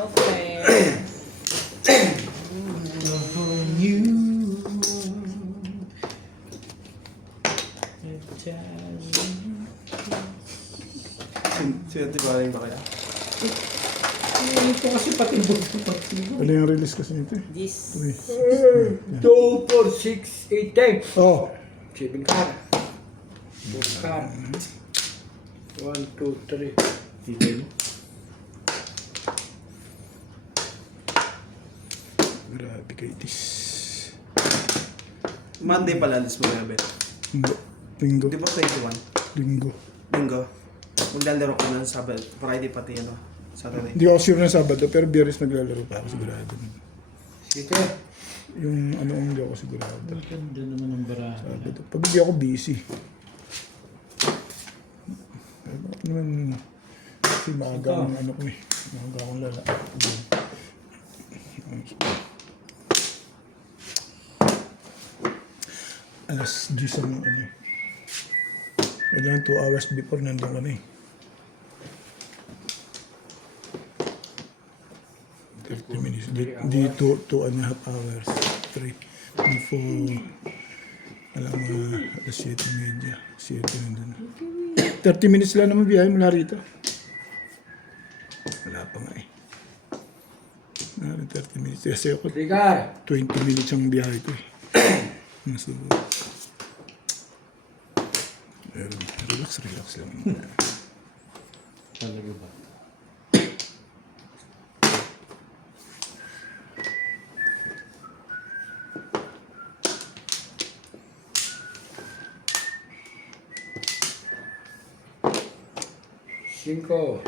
Okay. Siya tibahin ba kaya? Ito kasi pati buto pati. Ano yung release kasi nito eh? This. 2, 4, 6, 8, 10. Oh! 7 card. 4 card. 1, 2, 3. Tibay mo. Grabe kayo this. Monday pala, alis mo na Bet. Hindi. Linggo. Di ba 21? Linggo. Linggo. Maglalaro ka ng Sabado, Friday pati ano, Saturday. Hindi ako sure ng Sabado, pero Biyernes naglalaro pa ako sigurado. Sige. Yung ano hindi ako sigurado. Ang ganda naman ng baraha. Sabado. Pag hindi ako busy. Pero bakit naman, kasi maaga ang ano ko eh. Maaga akong lala. Alas 10 ang ano. Kailangan 2 hours before nandun kami. 30 minutes. Di 2.5 hours. 3. Before, alam mo, alas 7:30. 7 nandun. 30 minutes lang naman biyahe mula rito. Wala pa nga eh. 30 minutes. Kasi ako, Rigar. 20 minutes ang biyahe ko eh. So, pero relax lang. Talaga ba? Cinco.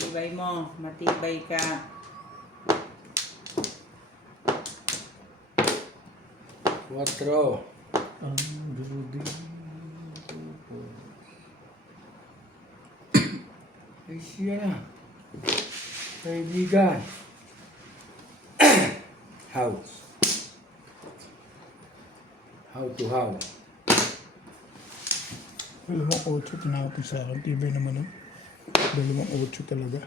Tibay mo. Matibay ka. Cuatro. Ang grudi. Ay siya na. Kaibigan. House. How to how. Dalawang 8 tinapon sa akin. Tibay naman nun. Dalawang 8 talaga.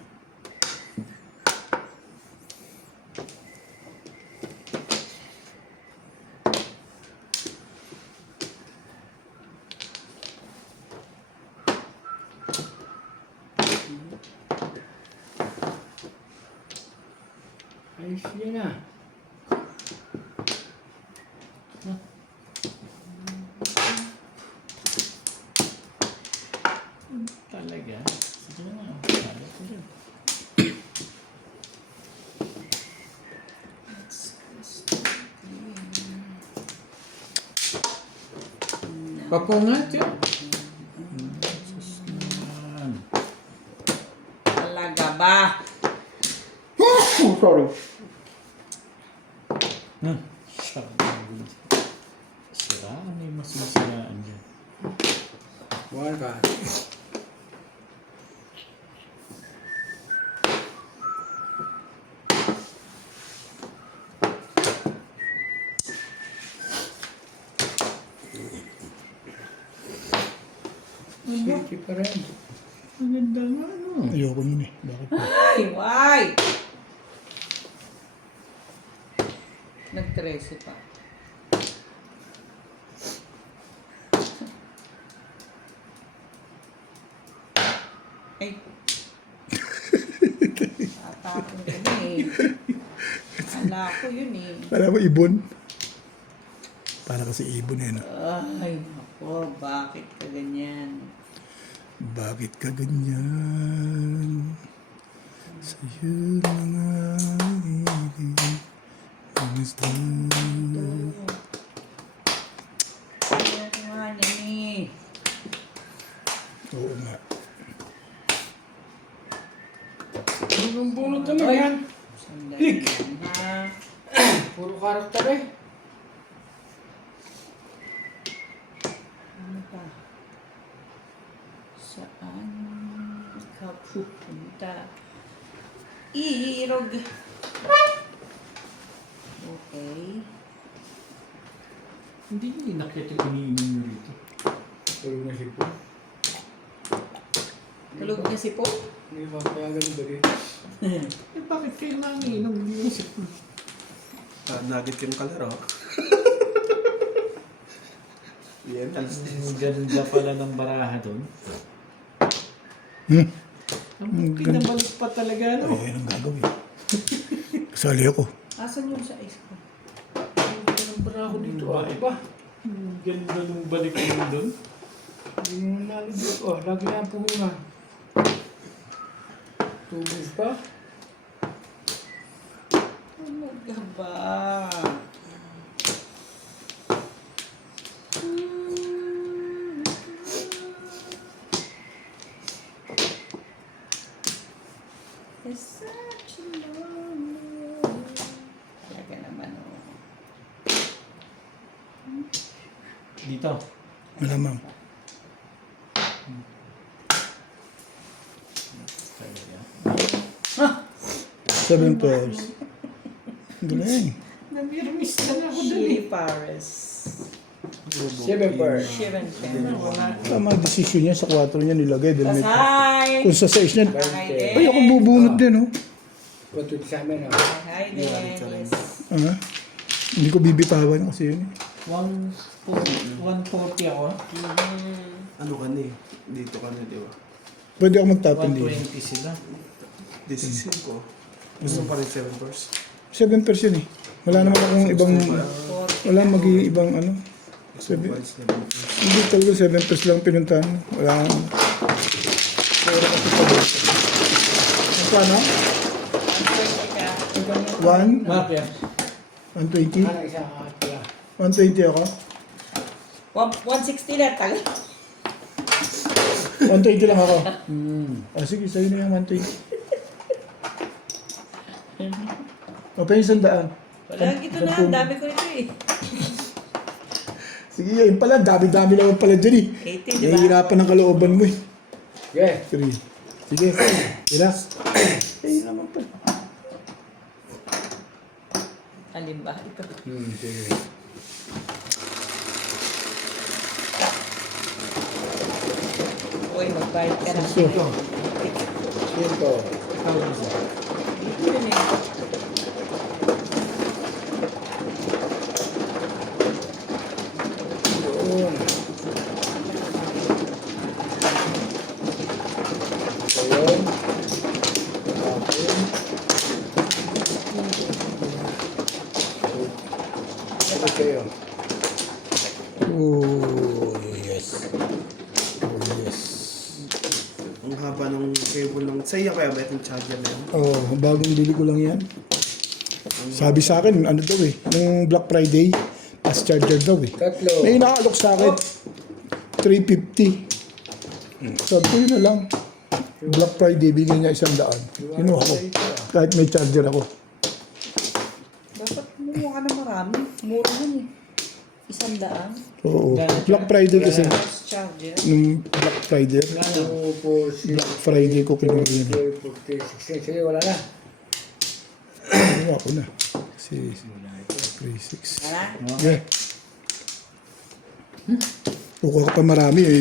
Ay siya na. Talaga? Sige na nga. Kala ko rin. Papungat yun. Sus naman. Talaga ba? Oh, sorry. Sabi. Sira. May masisiraan dyan. One card. City pa rin. Ang ganda nga ano. Ayoko nun eh. Bakit ba? Ay, why? Nag-13 pa. Ay. Tatapon yun eh. Kala ko yun eh. Alam mo, ibon? Para kasi ibon eh. No? Ay, ako, bakit ka ganyan? Bakit ka ganyan? Sa'yo mga ibig. Gusto. Kaya ko nga yan eh. Oo nga. Anong bunot naman yan? Sandali lang ha. Puro karakter eh. Ano pa? Saan ka pupunta? Irog. Okay. Hindi nakita iniinom mo rito. Tulog na sipon. Tulog niya si Paul. Hindi ba kaya ganun ba rin? Eh, bakit kayo nanginom? Hindi mo siya. Nugget yung kalaro. Yan, alas Ang ganda pala ng baraha doon. Ang pinabalik pa talaga, no? Oo, yan ang gagawin. Kasali ako. Asan yung sa ice ko? Ang ganda ng baraha dito, ba? Ang ganda ng balik mo doon. Hindi mo nalagyan. Oh, lagi na ang puhunan. Tubos pa? Ano ka ba? It's such a long way. Talaga naman, oh. Dito. Malamang. Ha? 7 pearls. Galing. Namirmis na ako doon eh. Chili Paris. 7 per. Shivan Pember. Tama decision niya sa 4 niya nilagay. Dahil may, Hi! kung sa 6 niya, Hi, ay ako bubunot din, oh. Patuloy sa amin, oh. Hi, Dennis. Ah, hindi ko bibitawan kasi yun. 140 ako. Ano ka na eh. Dito ka na, di ba? Pwede ako magtapon din. 120 sila. This is 5. Gusto pa rin 7 course. 7 pearls yun eh. Wala naman akong ibang, wala mag-iibang ano. Gusto Sabi- pa rin 7 course. Hindi talaga 7 pearls lang pinuntahan. Wala akong. Magkano? 1? Bakit? 120? Ano isa kaya? 120 ako? 160 na tagal. 120 lang ako. Ah, sige, sa'yo na yung 120. O, pa yung 100. Wala, ito na. Ang dami ko nito eh. Sige, yun pala. Dami-dami naman pala dyan eh. 80, di ba? Nahihirapan ng kalooban mo eh. Yeah. 3. Sige, relax. Eh, naman pala. Alin ba? Ito. Sige. Uy, magbayad ka na. Ito. 5. Yun eh. Yun. Ayun. Okay. Oh, yes. Oh, yes. Ang haba ng cable ng... Sa'yo kaya ba itong charger na yun? Oh, bagong bili ko lang yan. Sabi sa akin, ano daw eh, nung Black Friday, fast charger daw eh. Tatlo. May inaalok sa akin, 350. Sabi ko yun na lang. Black Friday, bigyan niya 100. Kinuha ko. Kahit may charger ako. Dapat kumuha ka na marami. Mura yun eh. 100. Oo. Black Friday kasi. Fast charger. Nung Black Friday, 2, 4, 6, Black Friday ko kinuha yun. 12, 14, 16. Sige, wala na. Kinuha ko na. Kasi 3, 6. Wala? Yeah. Kukuha ko pa marami eh.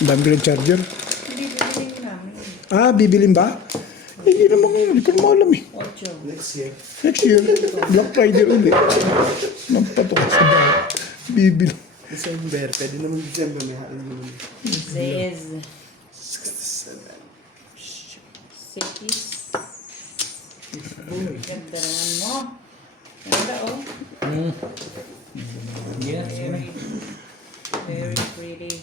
Ang dami ko ng charger. Hindi, bibiling namin. Ah, bibilin ba? Eh, hindi naman ngayon. Hindi ko naman alam eh. 8. Next year. Next year, Black Friday ulit. Magpatuka sa bahay. Bibil. December. Pwede naman December. May hain naman. Zez. 67. Sikis. Ganda naman mo. Ganda oh. Yes. Very, very pretty.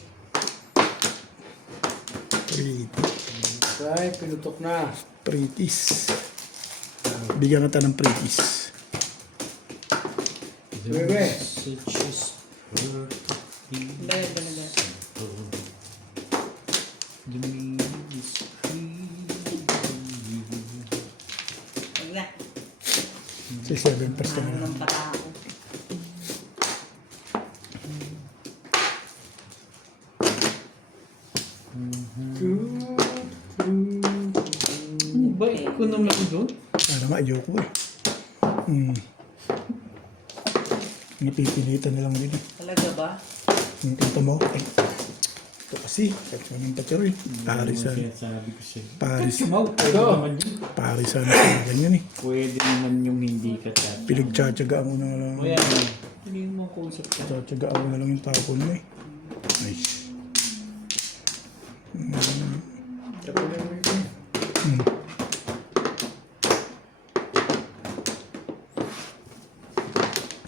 Ay, pinutok na. Pretties. Bigyan kita ng pretties. Bebe. Bayad ba na ba? Huwag na. Si 7% Ano na. ng pata ako. Bait ko naman doon. Para nga, ayoko eh. Napipilitan na lang din eh. Talaga ba? Kita mo? Ay. Ito kasi. Kahit anong patsaroy. Parisan. Kaya sabi ko sa'yo. Paris. Pwede naman yun. Parisan sa ganyan eh. Pwede naman yung hindi ka chat. Pinagtsatsagaan ko na lang. O yan. Hindi mo kausap ka. Tsatsagaan ko na lang yung tapon mo eh. Nice. Tapunan mo ito.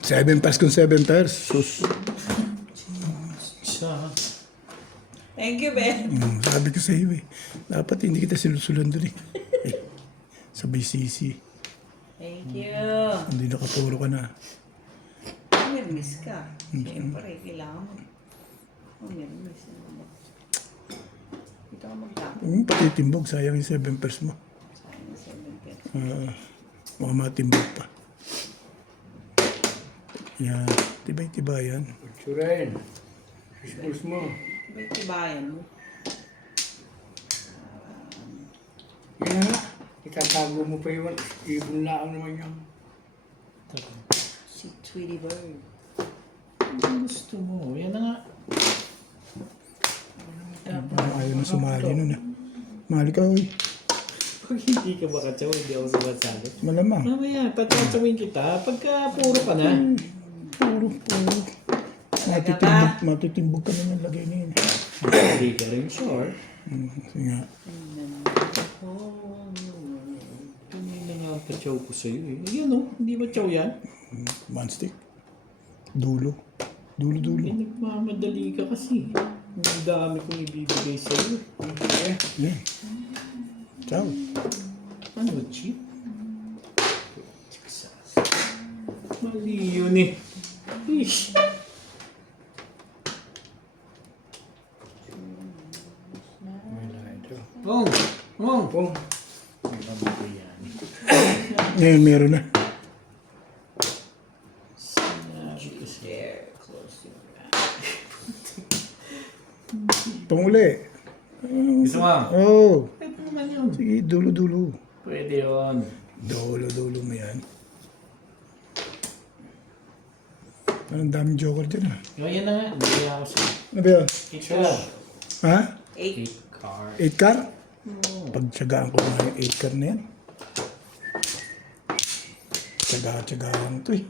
Seven pairs kung 7 pairs. Sus. Isa. Thank you, Ben. Sabi ko sa iyo eh. Dapat hindi kita sinusulan doon eh. Sa BCC. Thank you. Hindi nakapuro ka na. Umirmis ka. Siyempre, kailangan mo. Umirmis. Ito ka magtapos. Pati timbog, sayang yung 7 pairs mo. Sayang 7 pesos. Mga matimbog pa. Yan. Tibay-tibay yan. Pagsurin. Ispus mo. Ba't tibayan mo? Yan na nga. Itatago mo pa yun. Ibon lang naman yan. Si Tweety Bird. Ang gusto mo. Yan na nga. Parang ayaw na sumali nun ah. Mahal ka, oy. Pag hindi ka makatsaw, hindi ako sumasagot. Malamang. Mamaya, patatsawin kita. Pagka puro ka na. Puro. Matitimbog ka na yung lagay na yun. Hindi ka rin sure. Kasi nga. Tumay na nga ang patsaw ko sa'yo eh. Ayan o, hindi ba tsaw yan? One stick. Dulo. Dulo. Eh, nagmamadali ka kasi. Ang dami kong ibibigay sa'yo. Yeah. Ciao. Ano, cheap? Mali yun eh. Ish. Wala ito. Pong! Pong! Pong. May pamigay yan. Ngayon meron na. Sinabi ko sa'yo. Close your eyes. Panguli. Gusto mo? Oh. Pwede naman yun. Sige, dulo. Pwede yun. Dulo mo yan. Ang daming joker dyan ah. O, yan na nga. Hindi ako sa'yo. Ano ba yan? 8 car. Ha? 8. 8 car. 8 car? Pagtsagaan ko na yung 8 car na yan. Tsagaan to eh.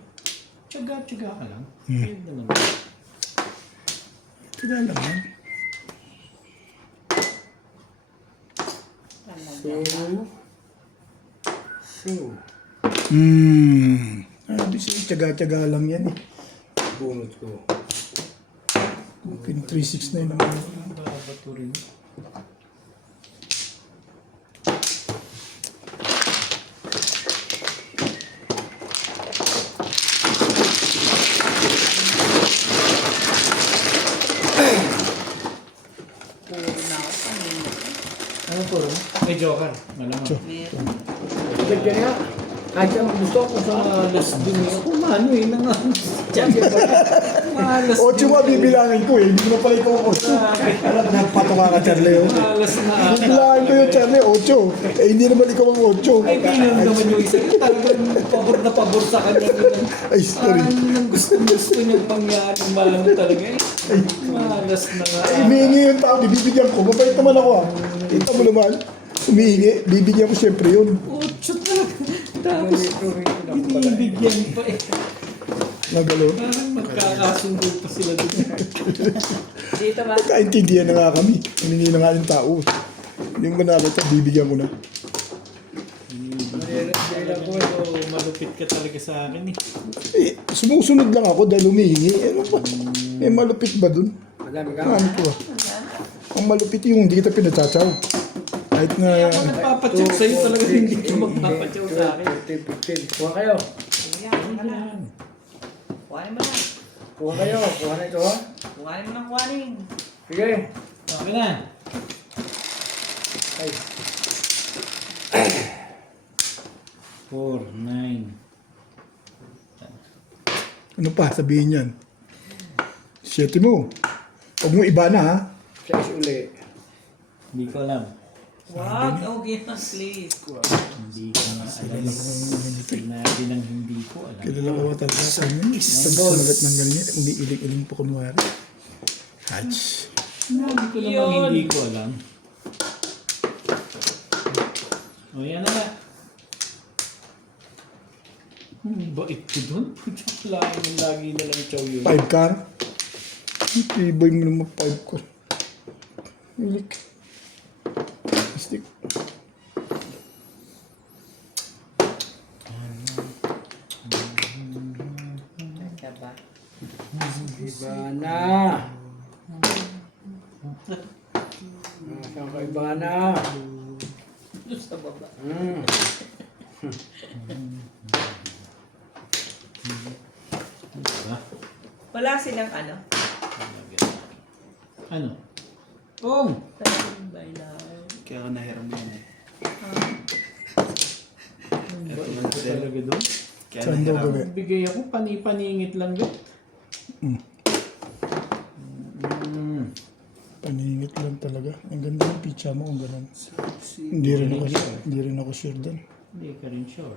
Tsaga ka lang. Pwede naman. Tsagaan lang yan. So. Di siya tsaga lang yan eh. Bunot ko. Pin 3-6 na yun naman. Ang babato rin. Puro na ako. Ano po? May joker. Malamang. Meron. Lagyan niya. Kahit ang gusto ko sa Malas din eh. Ako mano eh. Malas 8 nga bibilangin ko eh. Hindi ko na pala ikaw ang 8. Alam, nagpatuka ka Charlie. Oh. Malas na ako. Bibilangin ko yung Charlie, 8. Eh, hindi naman ikaw ang 8. Ay, bilang naman yung isa. Talagang pabor na pabor sa kanya. Ay, sorry. Parang gusto niyang mangyari. Mano talaga eh. Malas na nga. Ay, humihingi yung tao, bibigyan ko. Mabait naman ako ah. Kita mo naman. Humihingi, bibigyan ko siyempre yun. Otso talaga. Tapos, binibigyan pa eh. Nagalo. Parang magkakasundo pa sila dito. Dito ba? Kaintindihan na nga kami. Humingi na nga yung tao. Hindi mo ba nakita, bibigyan ko na. Malupit ka talaga sa akin eh. Eh, sumusunod lang ako dahil humihingi. Ano ba? Eh, malupit ba dun? Madami ka. Ano ko ah? Ang malupit yung hindi kita pinatsasaw. Kahit nga... Ako nagpapacheck sa'yo talaga hindi ka magpapacheck sa akin. 15. Kuha kayo. Kuhanin mo na. Kuhanin mo na. Kuha kayo. Kuha na ito ha. Kuhanin mo na kuhanin. Sige. Okay na. Ay. 4, 9. Ano pa? Sabihin yan. 7 mo. Huwag mo iba na ha. 6 uli. Hindi ko alam. Wag. Okay na, please. Hindi ko na alam. Sinabi ng hindi ko alam. Kilala ko talaga sa amin. Pag sumagat ng ganyan, umiiling-iling po kunwari. Hats. Sinabi ko naman hindi ko alam. O yan na nga. Bait ko dun. Lagi na lang chow yun. 5 car. Tibay mo naman 5 car. Ilik. Stick. Diba? Ibana. Nasaan ka, Ibana? Doon sa baba. Wala silang ano? Ano? Oh! Talagang bailaw. Kaya ka nahiram mo yan eh. Bait ko talaga doon. Kaya Saan daw nahiram. gabi? Bigay ako, panipangit lang doon. Paningit lang talaga. Ang ganda ng pizza mo kung ganun. Hindi rin ako sure doon. Hindi ka rin sure.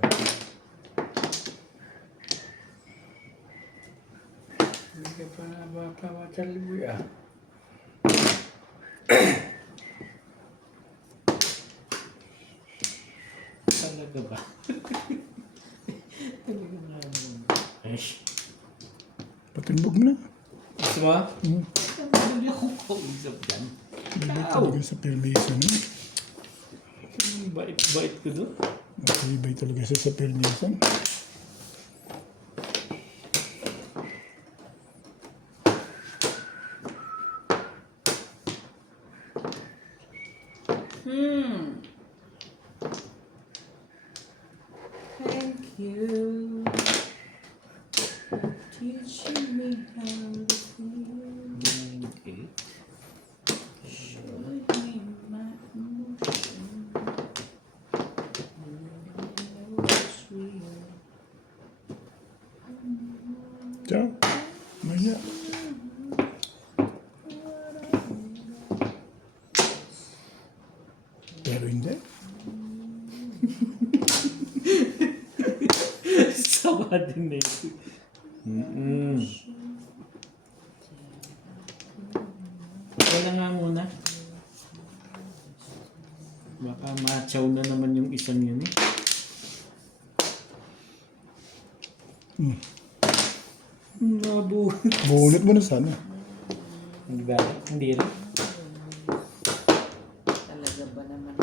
Hindi ka pa napapataliboy ah. Talaga ba? Talaga nga naman. Ay, Patimbog mo na. gusto mo? Hindi akong kausap dyan. Hindi talaga sa permission. Bait ko doon. Matibay talaga siya sa permission. Thank you for teaching me how to feel. Okay. Showing me my emotion. What's real. Ciao. Maya. Pero hindi. Sama din na ito. Wala nga muna. Baka machaw na naman yung isang yun eh. Nabuhay. Bunot mo na sana. Hindi ba? Hindi rin. Talaga ba naman?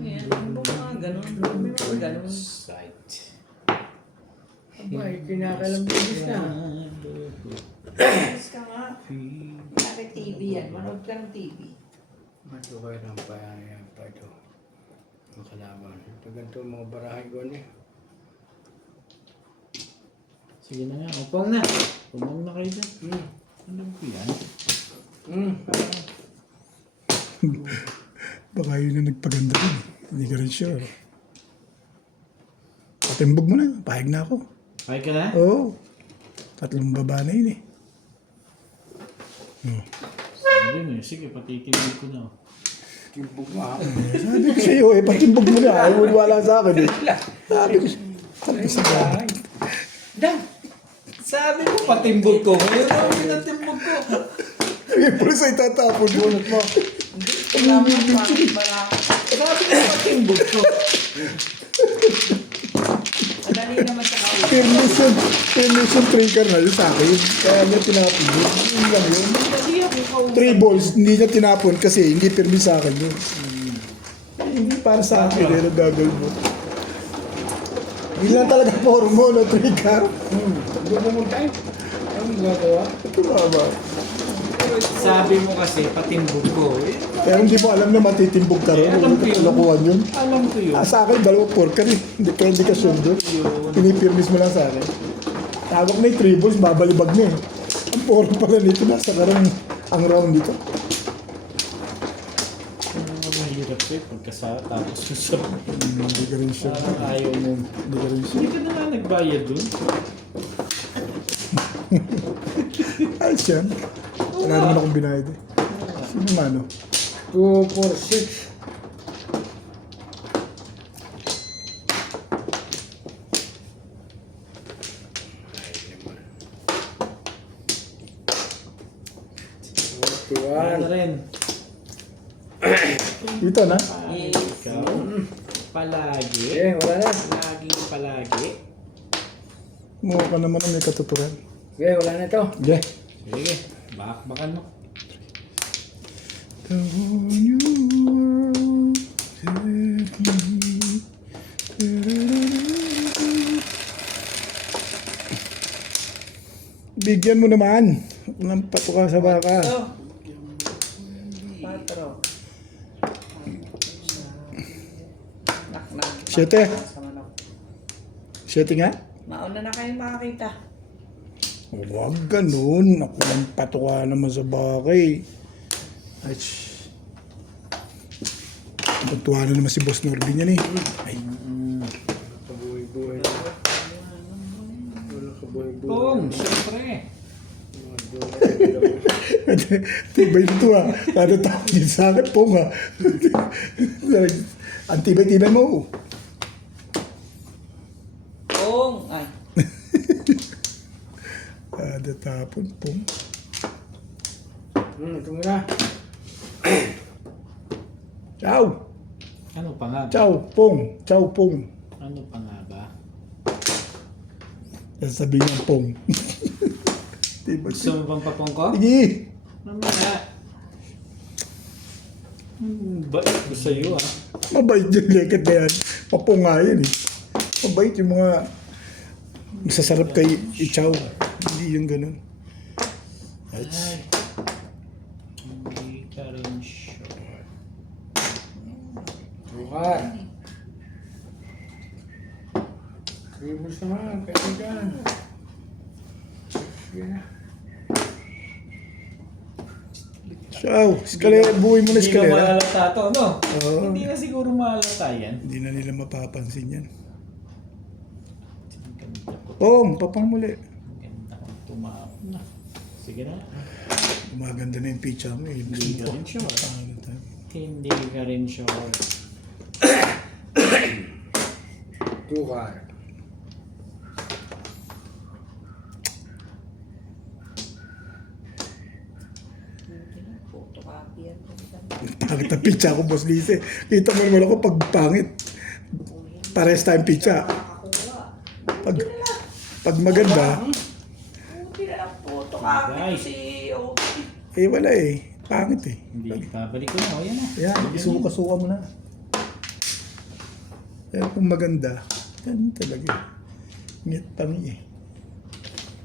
Ayan, ano ba mga ganun? May mga ganun. Sight. Abay, kinakalambilis na. Yes ka nga. Bakit TV yan? Manood ka ng TV. Matukay lang pa yan pa ito. Ang kalaban. Ito ganito mga barahay ko niya. Sige na nga. Upong na. Upong na kayo dyan. Alam ko yan. Baka yun na nagpaganda rin. Hindi ka rin sure. Patimbog mo na. Pahig na ako. Okay ka na? Oo. 3 baba na yun eh. Sabi mo, sige, patitigil ko na. Timbog mo ah. Sabi ko sa'yo eh, patimbog mo na. Ayaw mo wala sa akin eh. Sabi ko sa akin. Dan! Sabi mo, patimbog ko. Ngayon ako pinatimbog ko. Sige, pulis ay tatapon. Bunot mo. Tama, bakit pala? Sabi mo, patimbog ko. Madali naman sa kausap. Permission trigger na yun sa akin. Kaya niya tinapon yun. Yun lang yun. Hindi ako kausap. 3 balls, hindi niya tinapon kasi hindi permis sa akin yun. Hindi para sa akin eh, nagagawin mo. Hindi lang talaga forum mo, no, trigger. Gusto mo tayo? Ano gagawa? Ito nga ba? Sabi mo kasi, patimbog ko. Pero hindi mo alam na matitimbog ka rin. Alam ko yun. Kalokohan yun. Alam ko yun. Sa akin, 2 pork ka rin. Depende ka sundo. Pinipirmis mo lang sa akin. Tawag na yung 3 balls, babalibag na eh. Ang pork pala nito, nasa karang ang round dito. Ang mahirap eh, pagkatapos sa Hindi ka rin sure. parang ayaw mo. Hindi ka rin sure. Hindi ka na nga nagbayad dun. Ayos yan. Wala naman akong binayad eh. Sino mano? 2, 4, 6. Dito na. Ikaw. Palagi. Wala na. Laging palagi. Mukha ka naman na may katuturan. Wala na ito. Yeah. Sige. Bakbakan mo. The whole new world set me. Bigyan mo naman. Walang patuka sa baka. So, 4. Nak. Siyete. Sa manok. 7 nga? Mauna na kayong makakita. Huwag ganun. Ako lang patuka naman sa baka eh. Ay, pagtuwa na naman si Boss Norbin yan eh. Ay, Kabuhay-buhay. Wala kabuhay-buhay. Pong, siyempre. tibay nito ah. Kada tao din sa akin po nga. Ang tibay-tibay mo. Pong! Ay. Kada tapon po. Ito muna. Ciao! Ano pa nga? Ciao, Pong! Ciao, Pong! Ano pa nga ba? Sasabihin ng Pong. Tibay. Gusto mo bang papong ko? Sige! Mamaya. Bait ko sa'yo ah. Mabait yung leket na yan. Papong nga yan eh. Mabait yung mga masasarap kay Ichaw. Hindi yung ganun. Ay. Hindi ka rin sure. Bukan. Tribus naman. Kaibigan. Sige na. Ciao! Buhay mo na Hindi na eskalera. mahalata to, no? Oo. Hindi na siguro mahalata yan. Hindi na nila mapapansin yan. Ang ganda ko. Pong! Papang muli. Ang ganda kong tumawag na. Sige na. Gumaganda na yung pizza mo eh. Hindi ka rin sure. Ano tayo? Hindi ka rin sure. Tukar. Photocopy yan. Pangit na pizza ko, Boss Lise. Kita mo naman ako pag pangit. Pares tayong pizza. Nakakakuha. Pag maganda, Buti na lang photocopy Guys. si Oki. wala eh. Pangit eh. Hindi. Babalik ko na. O yan na. Ayan, isuka-suka mo na. Pero kung maganda, ganun talaga eh. Ngit pami eh.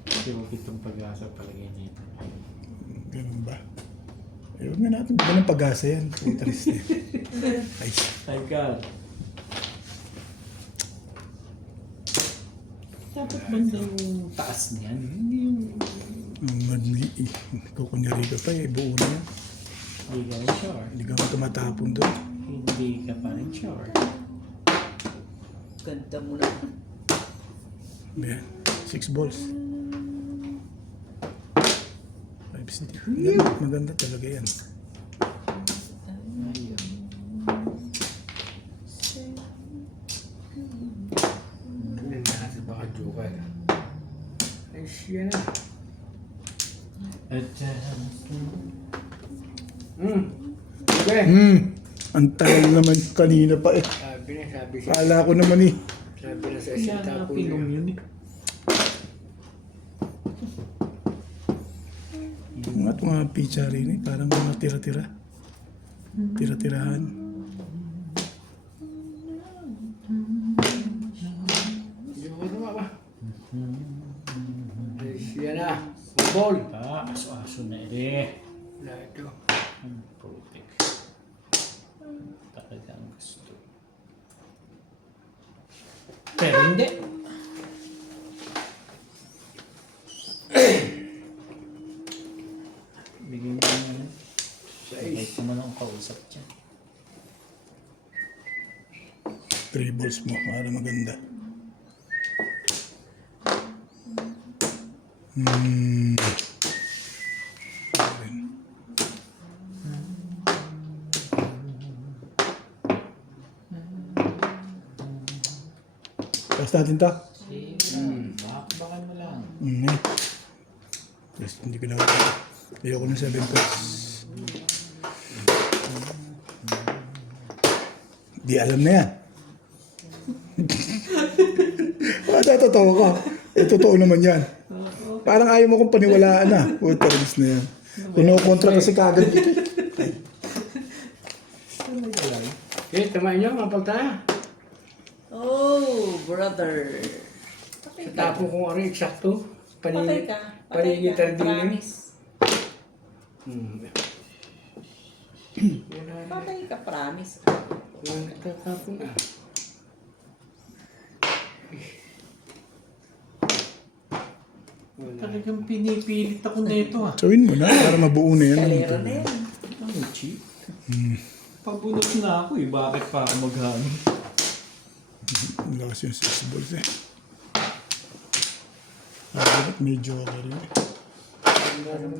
Kasi huwag itong pag-asa palagay niya ito. Ganun ba? Eh, huwag na natin bigyan ng pag-asa yan. Putaris eh. Ay, My God. Dapat bandang taas niyan. Hindi yung... kukunyari ka pa eh. Buo na yan. Hindi ka rin sure. Hindi ka tumatapon doon. Hindi ka pa rin sure. Ganda mo na. Ayan, 6 balls. 5 stick. Maganda talaga yan. Ayun. Tignan natin baka joker. Ay, siya na. At Okay. Ang tagal naman kanina pa eh. Sabi siya. Kala ko naman eh. Sabi na sa kaya isang nga tapo pilong niya. yun eh. Mga pizza rin eh. Parang mga tira-tira. Tira-tirahan. Joker na ba? Ay, siya na. Ball. Aso-aso na eh. Wala ito. Ang putik. Talagang gusto. Pero hindi. Bigyan mo naman. Kahit naman ang kausap dyan. 3 balls mo. Para maganda. Tapos natin to. Bakbakan mo lang. Yes, hindi ko na ayoko ng 7 cards. Di alam na yan. Totoo ka. Totoo naman yan. Parang ayaw mo kong paniwalaan na. Puta, release na yan. Kinokontra kasi kagad ito. Eh, tamain nyo, mapal tayo. Oh, brother. Patay Sa ka. tapo kong ano, eksakto. Patay ka. Patay Panigitar ka. din yun. Promise. Wala na. Patay ka, promise. Walang katatapon ah. Wala. Talagang pinipilit ako nito ah. Gawin mo na para mabuo na yan. Kalero na yan. Ang cheap. Pabunot na ako eh. Bakit pa ako maghano? Lakas yung 6 balls eh. Bakit may joker yun eh.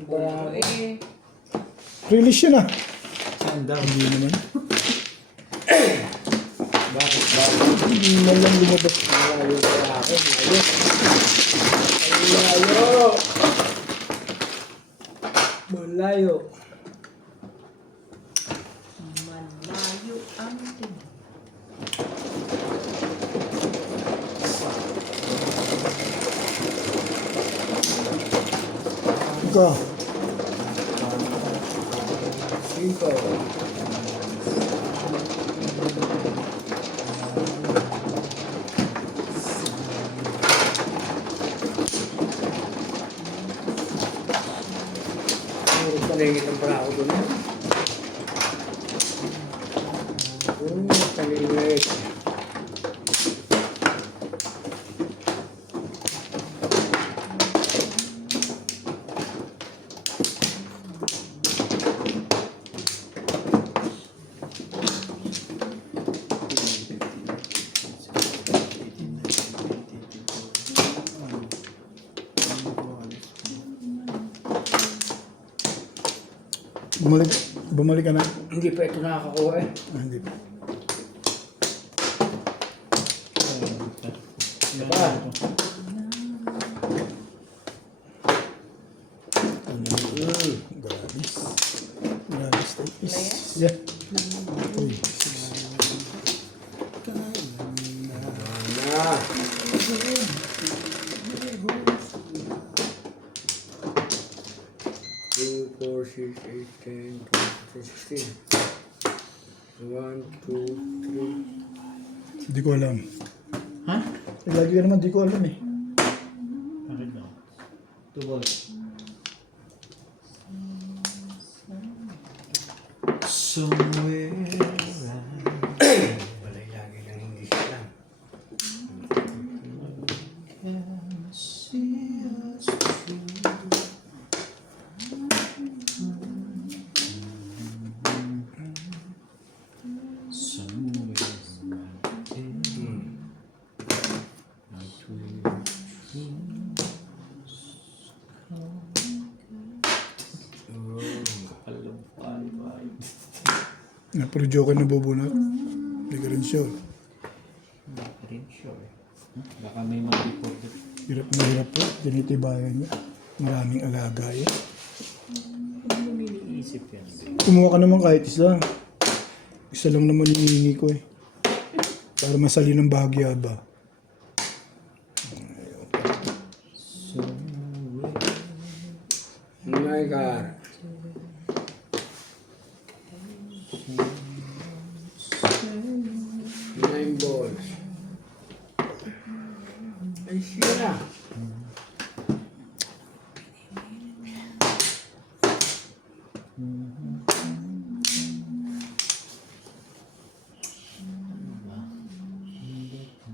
Puro eh. Release yun ah. Saan daw? Hindi naman. Bakit? Hindi man lang lumabas. Malayo kaya ako. Malayo. Malayo. Malayo ang tingin. Ika. 5. Puro palengit ang pala ako doon. Puro palengit. Bumalik ka na. Hindi pa ito nakakakuha eh. Hindi pa. Diba? Grabis. Grabis type is. Yeah. Uy. Na. Two, 4, 6, 8, 10, 12, 16. 1, 2, Hindi ko alam. Ha? Eh, lagi ka naman di ko alam eh. Bakit daw? Tubol. Somewhere 3. Balay lagi lang hindi siya. see us through. Na puro joker na bubunot. Hindi ka rin sure. Hindi rin sure. Baka may mag-report. Hirap na hirap po. Dinitibayan niya. Maraming alaga yan. Ano mo iniisip yan? Kumuha ka naman kahit isa. Isa lang naman yung hiningi ko eh. Para masali ng bahagya ba? Oh my God. Nine balls. Ay, siya na.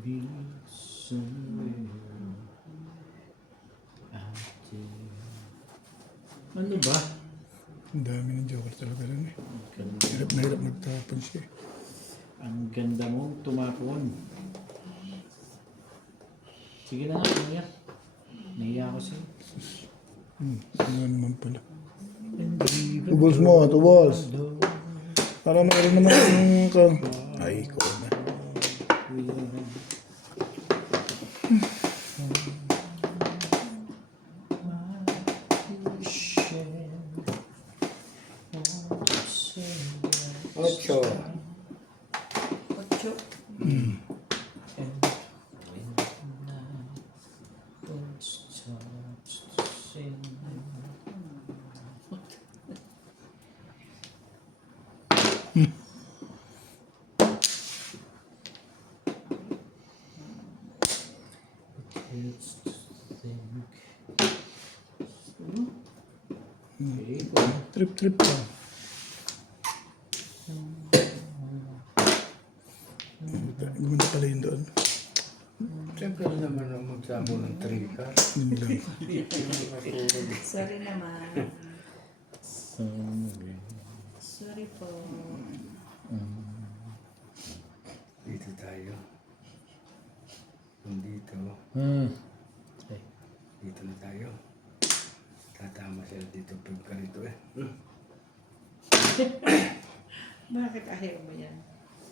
Be somewhere out there. Ano ba? Ang dami ng joker talaga lang eh. Ganda. Hirap na hirap nagtapon siya eh. Ang ganda mong tumapon. Sige na nga, umiyak. Nahiya ako sa'yo. Ano naman pala. Tuballs mo, tuballs. Para meron naman yung ka... Ay, ko na. Ocho. Let's think. Okay. Trip pa. Gumanda pala yun doon. Siyempre naman ang magsabo ng 3 car. Yun lang. Sorry naman. Somewhere. Sorry po. Dito tayo. Dito. Ay, Dito na tayo. Tatama siya dito pagka rito eh. Bakit ayaw mo yan?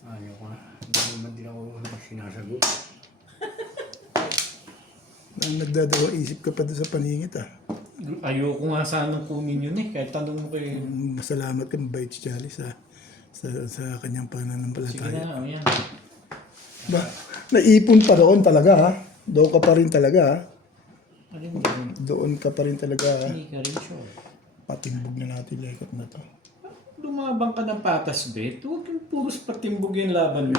Ayaw ko na. Hindi naman din ako sinasagot. Nagdadawa isip ka pa doon sa paningit ah. ayoko nga sanang kunin yun eh. Kahit tanong mo kay... Masalamat ka, mabait si Charlie sa kanyang Sige pananampalataya. na, yan. Ba, naipon pa doon talaga ha. Doon ka pa rin talaga ha. Alin din. Doon ka pa rin talaga ha. Hindi ka rin sure. Patimbog na natin lekot na to. Lumabang ka ng patas, bet. Huwag yung puros patimbog yung laban mo.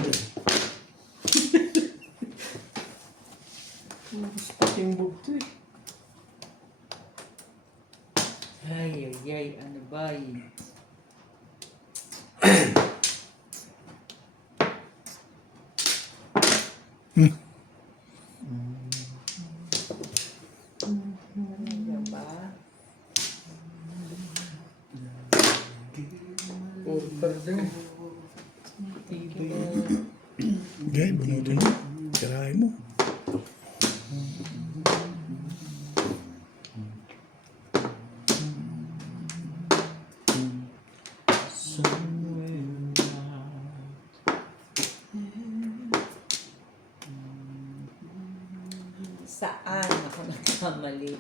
Puros patimbog to eh. Ay, ano ba yun? Ano ba? Order din. Okay, bunutin mo. Tirahin mo. Saan ako nagkamali?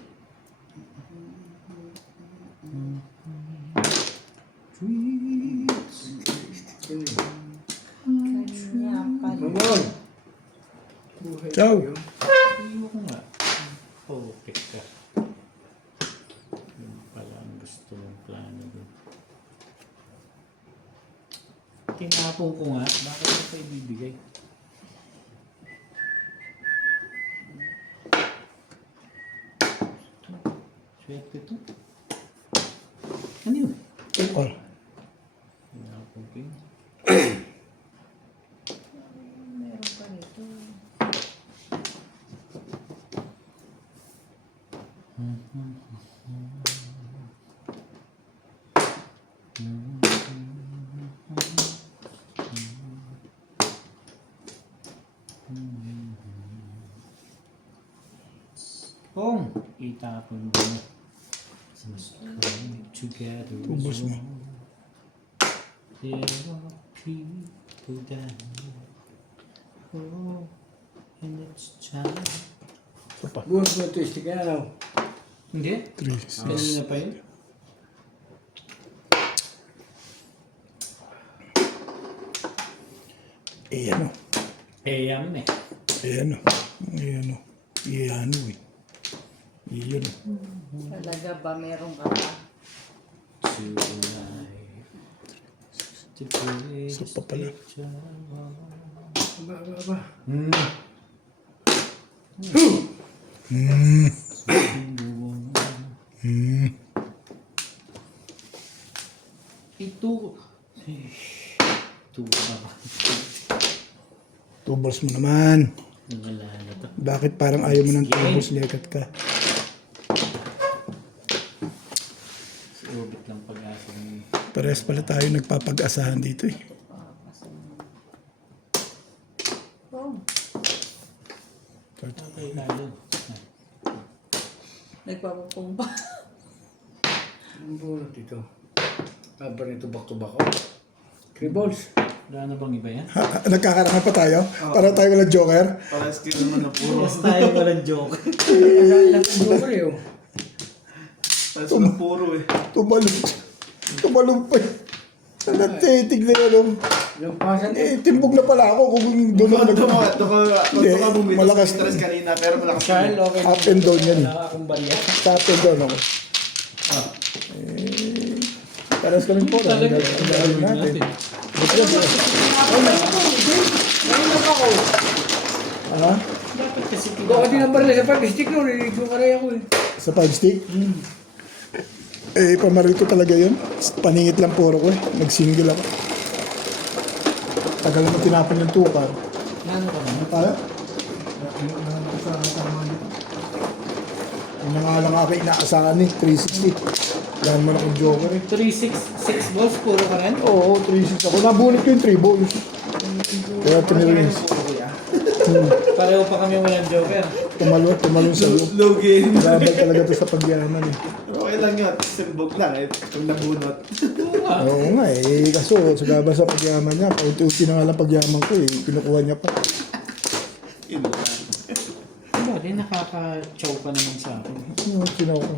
Kanya pala. Mamon! Buhay Ciao. tayo. Ayoko nga. Okay ka. Yun pala ang gusto mong plano doon. Tinapong ko nga. Bakit mo pa ibibigay? Swerte to. Ano yun? Oh, Tinapong ko yun. Meron pa nito. Pong! Itapon mo. Let's come together. Ubus mo. There are people down. Oh, and it's time. isa pa. Buhat mo ito, istika na lang. Hindi? 3, 6. Kanina pa yun? Eh ano? Yan eh. Eh ano? Eh ano? Eh ano eh. Iyon. Talaga ba meron ka pa? Tonight. Today Isa pa pala. Aba. Ito. Ito ba? 2 balls mo naman. Nangalala to. Bakit parang ayaw mo ng 2 balls lekat ka? Subit lang pag-asa ng... Parehas pala tayo nagpapag-asahan dito eh. Oh, Patay tayo. nagpapapong pa. Ang bunot ito. Aba nito back-to-back ako. 3 balls. Wala na bang iba yan? Nagkakarangan pa tayo? Para tayo walang joker? Para skill naman na puro. Yes, tayo walang joke. Joker eh. Para na puro eh. Tumalong pa eh. Natitig na yan oh. Lampasan eh. Eh, timbog na pala ako kung doon ako Doon ka bumili malakas. sa interest kanina, pero malakas Carl, ka. okay. Up and down yan. Wala akong barya. Sa up and down ako. Ah. Paras ka rin po. Ang Talaga. gagawin natin. Ha? Dapat kasi Baka din ang baril sa pag-stick nun, nilito ka rin ako eh. Sa 5 stick? Eh, pamaril ko talaga yun. Paningit lang puro ko eh. Nag-single ako. Tagal naman tinapon yung tukar. Ano ka ba? Ano tayo? Yung nga lang ako inaasahan eh, 360. Dahil mo na akong joker eh. 3-6 balls, puro ka rin? Oo, 360 ako. Nabunit ko yung 3 balls. Kaya tinirins. Pareho pa kami walang joker. Tumalon sa iyo. Low game. Labal talaga to sa pagyaman eh. Okay lang yun. Simbog lang eh. Pag nabunot. Oo nga eh. Kaso sa labas sa pagyaman niya, pauti-uti na nga lang pagyaman ko eh. Kinukuha niya pa. Yun lang. Diba, di nakaka-chow ka naman sa akin. Ano sinaw ko?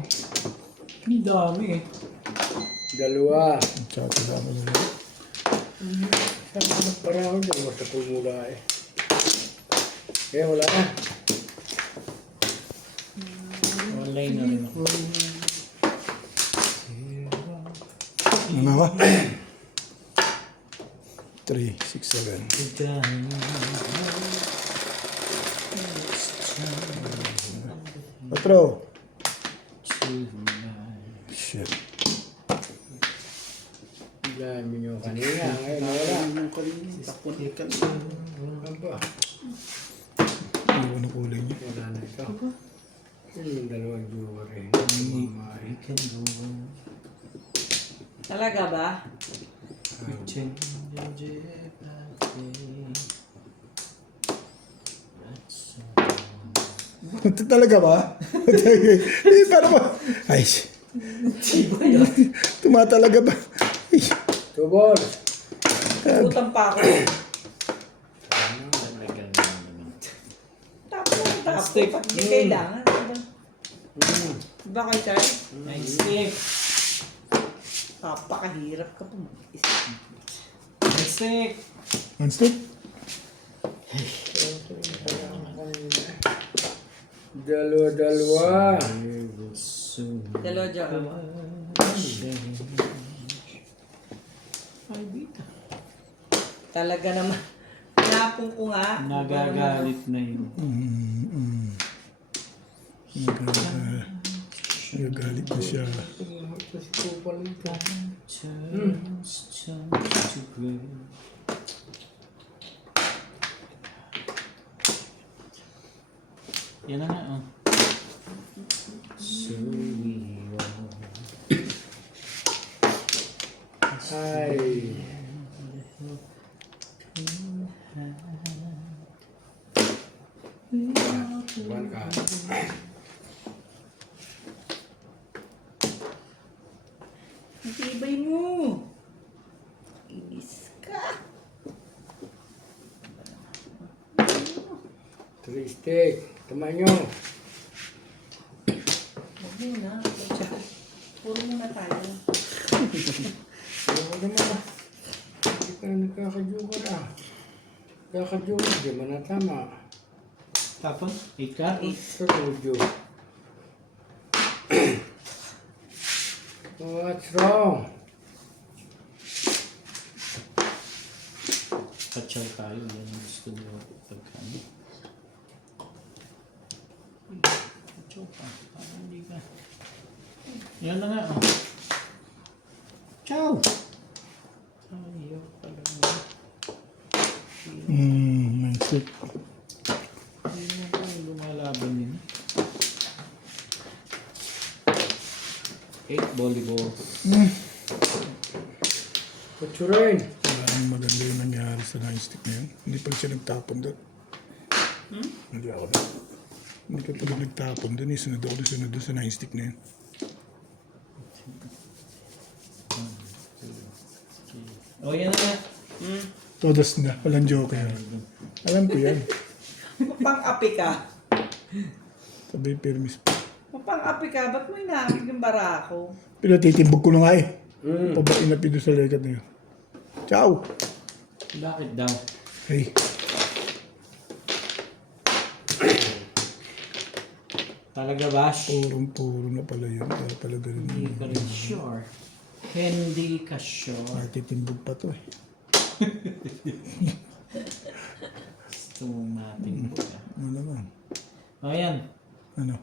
Ang dami eh. Dalawa. Tsaka kasama nila. Saan ka nagparahon dyan? Basta pumula eh. Kaya wala na. Online na rin ako. Ano ba? 3, 6, 7. Otro. Shit. Ang dami nyo kanina. Ngayon wala. Yung kanina. Takunikan. Ano ba? Iwan ang kulay niya. Wala na ito. Yun yung dalawang joker eh. Mamay. Talaga ba? Ito talaga ba? Eh, para ba? Ay, tumatalaga ba? Ay, 2 balls. Utang pa ako. Tapo. Pag di kailangan. Diba kayo, Charles? Nice stick. Papakahirap ka po. Nice stick. one stick? Dalawa. Dalawa dyan. Ay, bita. Talaga naman. Napong ko nga. Nagagalit na yun. Nagagalit na siya. Yan na nga, oh. Ay. One card. Ang tibay mo. Inis ka. 3 stick. Tama nyo. Huwag muna. Puro muna tayo. Ano naman ah. Hindi ka nagkakajoker ah. Nagkakajoker. Di man na tama. Tapon, 8 ka? Kakujo. What's wrong? Pachaw tayo. Yan ang gusto nyo pagkano. Pachaw ka. Parang hindi ka. Yan na nga, oh. Ciao! Ayaw pala mo. One stick. Hindi naman tayo lumalaban yun. 8 volleyball. Kutsurain. Ang maganda yung nangyari sa 9 stick na yun. Hindi pala siya nagtapon doon. Hindi ako doon. Hindi ka pala nagtapon doon. Sunod ako doon sa 9 stick na yun. O, yan na nga. Todos na. Walang joke yan. Alam ko yan. Mapang-api ka. Sabi permis. Mapang-api ka. Ba't mo inaapig yung barako? Pinatitimbog ko na nga eh. Pabain na pido sa legat na yun. Ciao! Bakit daw? Hey. Talaga, Bash? Purong-puro na pala yun. Kaya pala ganun. Hindi ka rin sure. Candy Cashion. Matitimbog pa to eh. Gusto mong matimbog ah. Ano naman? O yan. Ano?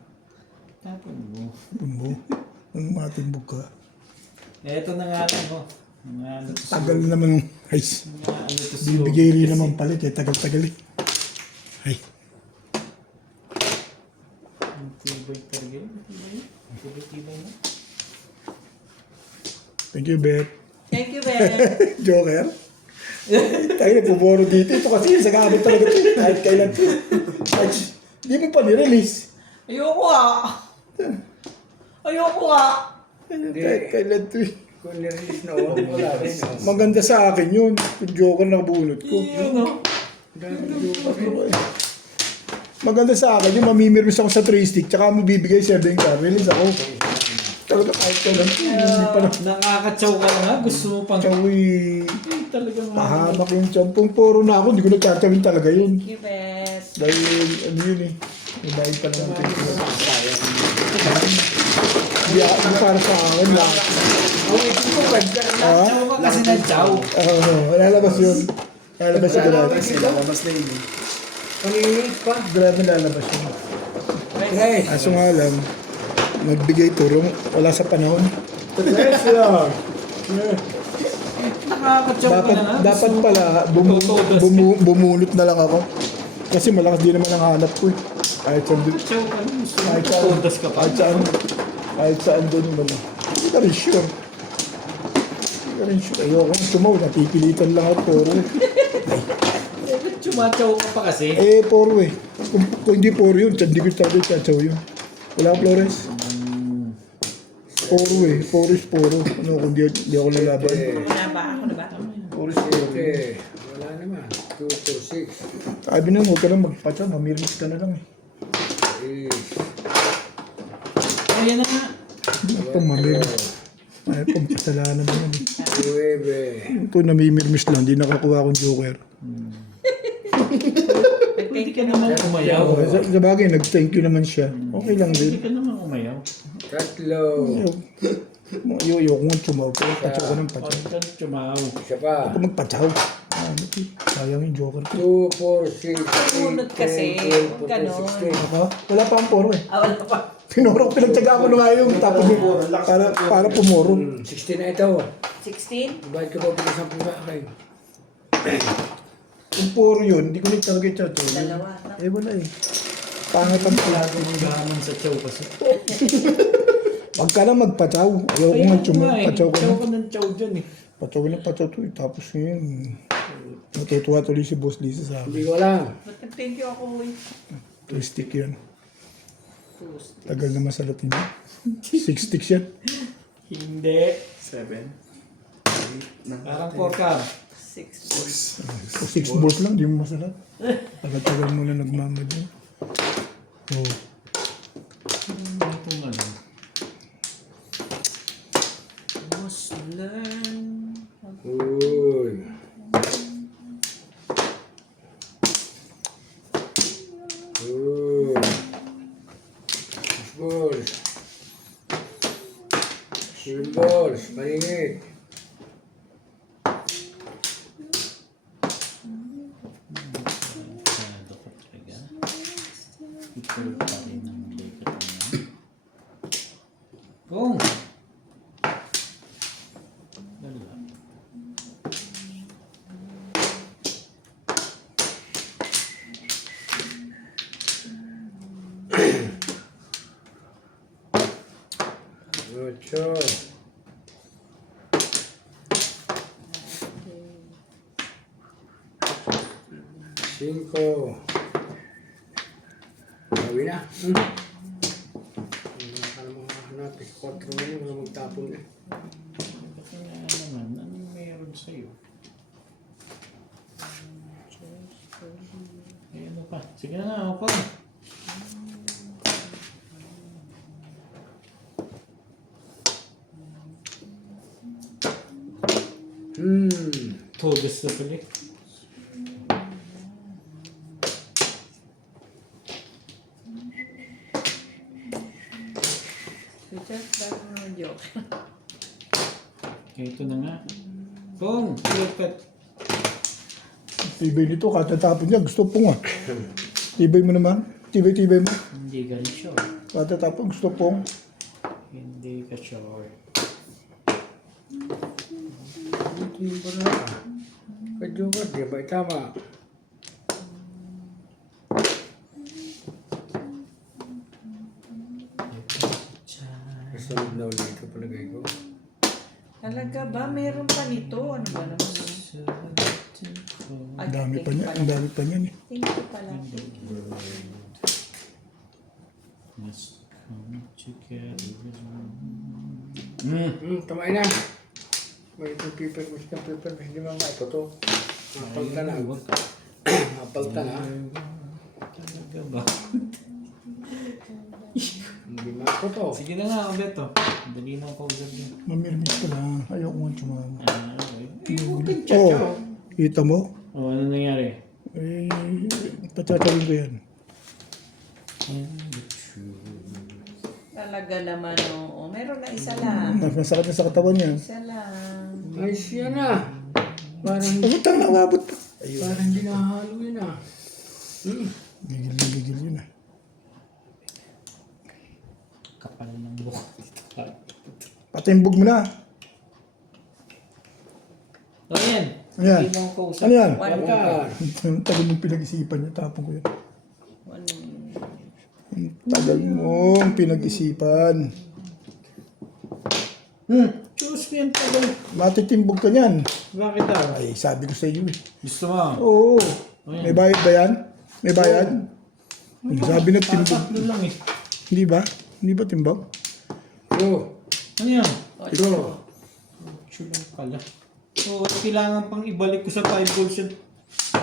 Tapon mo. Tumbo? Ang matimbog ka. Eto na nga lang oh. Mga ano to Tagal naman yung ice. Mga ano to Bibigay rin naman palit eh. Tagal-tagal eh. Ay. Ang tibay talaga yun. Tibay na. Thank you, Beth. Thank you, Ben. Joker. Tayo na pumoro dito. Ito kasi sa gamit talaga ito. Kahit kailan ito. Hindi mo pa nirelease. Ayoko ah. Ayoko ah. Kahit kailan ito eh. Kung nirelease na ako, wala rin. Maganda sa akin yun. Yung Joker na bunot ko. Yun oh. Maganda sa akin yung mamimirmis ako sa 3-stick tsaka mo bibigay 7 ka. Release ako. Talaga kahit kailan ito. Hindi pa na. Nakakatsaw ka na nga. Gusto mo pang... Tsawi. Talagang Pahamak yung champong puro na ako. Hindi ko nagtatawin talaga yun. Thank you, Ben. Dahil ano yun eh. Ibahin pa naman ito. Hindi para sa akin lang. Tsaw ka kasi ng tsaw. Oo, lalabas yun. Lalabas sa grado. Kasi lalabas na yun. Paninit pa. Grado lalabas yun. Guys, Kaso nga lang, nagbigay turong, wala sa panahon. guys lang. Nakakatsaw ka na nga. Dapat pala, bumunot na lang ako. Kasi malakas din naman ang hanap ko eh. Kahit saan doon. Tsaw ka na. Gusto mo Kahit saan. todas ka pa. Kahit saan doon naman. Hindi ka rin sure. Hindi ka rin sure. Ayoko kong sumaw, napipilitan lang ako puro. Chumatsaw ka pa kasi. Eh, puro eh. Kung hindi puro yun, hindi ko talaga tsatsaw yun. Wala ka, Flores? Puro eh. Puro is puro. Ano, kung di ako lalaban. Ako na ba? Ako na ba? Puro is puro. Okay, wala naman. 2 to 6. Sabi na, huwag ka lang magpatsa. Mamirmis ka na lang eh. Ayan na nga. Hindi pa mamirmis. Ay, pagkasalanan mo yan eh. 9. Ito, namimirmis lang. Hindi nakakuha akong joker. Hindi ka naman umayaw. Oh, sa bagay, nag-thank you naman siya. Okay lang Hindi din. ka naman umayaw. 3. Ayoko nga sumaw. Pero patsaw ko ng patsaw. Huwag kang chumaw. Isa pa. Ako magpatsaw. Sayang yung joker ko. 2, 4, 6, Sumunod 8, kasi. 10, 12, Ganon. 14, 16. Ako? Wala pa ang poro eh. Ah, wala pa. Pinuro ko, pinagtyaga ko na nga yung tapos yung para pumuro. 16 na ito. 16? Bakit ka pa pinasang po sa akin? Yung puro yun, hindi ko na talaga ito. Dalawa. Eh wala eh. Pangit ang pala. Gaman sa tsaw kasi. Huwag ka lang magpatsaw. Ayaw ko nga sumaw. Patsaw ko Tsaw na. ka ng tsaw dyan eh. Patsaw ko na patsaw to eh. Tapos ngayon, natutuwa tuloy si Boss Lisa sa Hindi akin. ko alam. Ba't nag-thank you ako eh? Two-stick yun. Tagal naman sa Latin yun. 6 sticks yan. Hindi. 7. Parang 4 ka. 6. So 6 balls lang, di mo masarap. Tagal-tagal mo na nagmamad yun. Oh. Itong ano. Must learn. Uy. Uy. Balls. Balls. Malinit. Masyado ko talaga. Ikaw pa rin ang likat niya. Boom! Dala. Ocho. Cinco. Gawi na. Wala ka namang hanap. 4 na yun. Wala magtapon na. Kasi nga naman, anong meron sa'yo? Eh, ano pa? Sige na, ako pa. Todas na pala eh. Richard, bago mo ng joke. Kaya ito na nga. Pong, lipat. Tibay nito, katatapon niya. Gusto pong ah. Tibay mo naman. Tibay mo. Hindi ka sure. Katatapon, gusto pong. Hindi ka sure. Dito yung bara. Kadyo, di ba tama? Kasunod na ulit ito palagay ko. Talaga ba? Meron pa nito? Ano ba naman? Ang dami pa niya. Ang dami pa niyan eh. Thank you pala. Thank you. Let's come together. Tamain na. May itong paper, hindi mo nga ito to. Napalta na. Napalta na. Talaga ba? Hindi mo ako to. Sige na nga, Beto. Dali na ako kausap niya. Mamirmis ka lang. Ayoko nga sumama. Okay. Oo. Kita mo? Oh, ano nangyari? Eh, patsatsarin ko yan. Talaga naman, oo. Meron na isa lang. Masakit na sa katawan yan. Isa lang. Ay, siya na. Parang, Pagkutang na umabot pa. parang hindi nahalo yun ah. Gigil yun ah. Kapal ng buhok. Patimbog mo na. Oh, yan. Ayan. Hindi mo ako kausap. Ano yan? One Wala. Ang tagal mong pinag-isipan niya. Tapon ko yan. One. Ang tagal mong pinag-isipan. Diyos ko yan tagal. Matitimbog ka niyan. Bakit daw? Ay, sabi ko sa iyo eh. Gusto mo? Oo. Ayan. May bayad ba yan? May bayad? Sabi na timbog. Tatatlo lang eh. Hindi ba? Hindi ba timbog? Ito. Ano yan? Ito. Lang pala. So, kailangan pang ibalik ko sa 5 volts yung